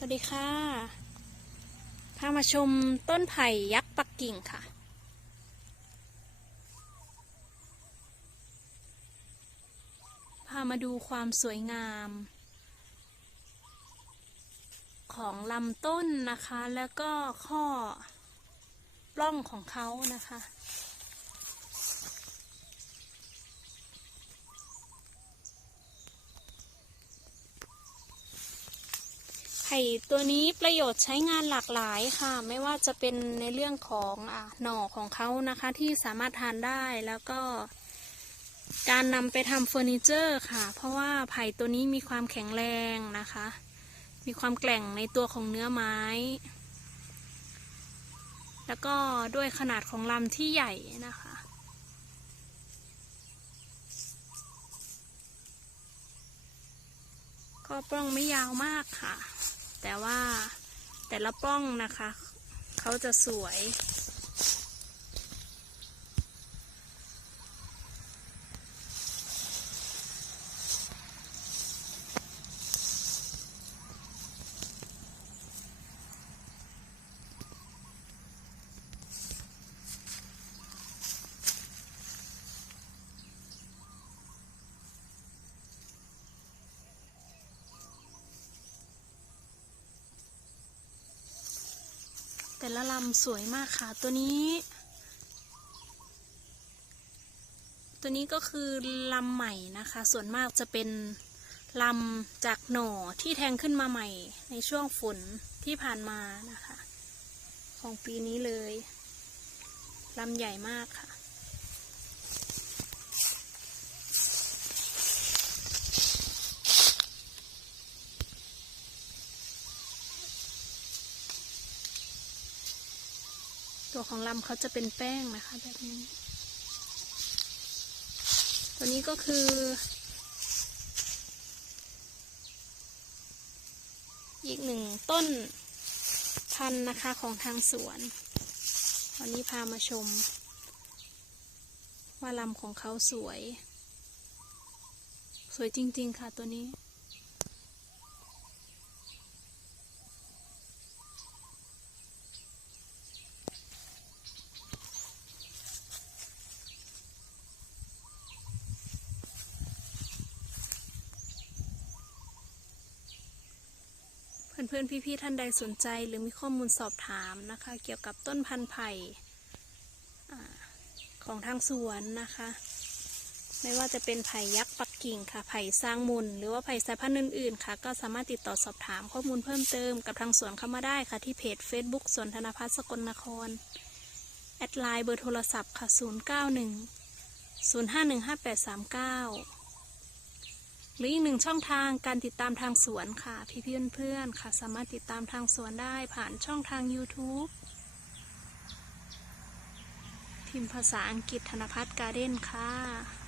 สวัสดีค่ะ พามาชมต้นไผ่ยักษ์ปักกิ่งค่ะ พามาดูความสวยงาม ของลำต้นนะคะ แล้วก็ข้อปล้องของเขานะคะ ไผ่ตัวนี้ประโยชน์ใช้งานหลากหลายค่ะ ไม่ว่าจะเป็นในเรื่องของอะหน่อของเขานะคะที่สามารถทานได้แล้วก็ การนำไปทำเฟอร์นิเจอร์ค่ะ เพราะว่าไผ่ตัวนี้มีความแข็งแรงนะคะ มีความแกร่งในตัวของเนื้อไม้ แล้วก็ด้วยขนาดของลำที่ใหญ่นะคะก็ปล้องไม่ยาวมากค่ะ แต่ว่าแต่ละป้องนะคะ เขาจะสวย แต่ละลำสวยมากค่ะ ตัวนี้ ตัวนี้ก็คือลำใหม่นะคะ ส่วนมากจะเป็นลำจากหน่อที่แทงขึ้นมาใหม่ในช่วงฝนที่ผ่านมานะคะ ของปีนี้เลยลำใหญ่มากค่ะ ตัวของลำเขาจะเป็นแป้งนะคะ แบบนี้ ตัวนี้ก็คือ อีกหนึ่งต้นพันธุ์นะคะของทางสวนวันนี้พามาชม ว่าลำของเขาสวย สวยจริง ๆ ค่ะตัวนี้ เพื่อนๆพี่ๆท่านใดสนใจหรือมีข้อมูลสอบถามนะคะ เกี่ยวกับต้นพันธุ์ไผ่ของทางสวนนะคะ ไม่ว่าจะเป็นไผ่ยักษ์ปักกิ่งค่ะไผ่สร้างมุนหรือว่าไผ่สายพันธุ์อื่นๆค่ะ ก็สามารถติดต่อสอบถามข้อมูลเพิ่มเติมกับทางสวนเข้ามาได้ค่ะ ที่เพจ Facebook สวนธนพัฒน์สกลนคร แอดไลน์เบอร์โทรศัพท์ค่ะ 091 0515839 หรืออีกหนึ่งช่องทางการติดตามทางสวนค่ะ พี่พี่เพื่อนๆค่ะ สามารถติดตามทางสวนได้ผ่านช่องทาง YouTube พิมพ์ภาษาอังกฤษธนพัฒน์การ์เด้นค่ะ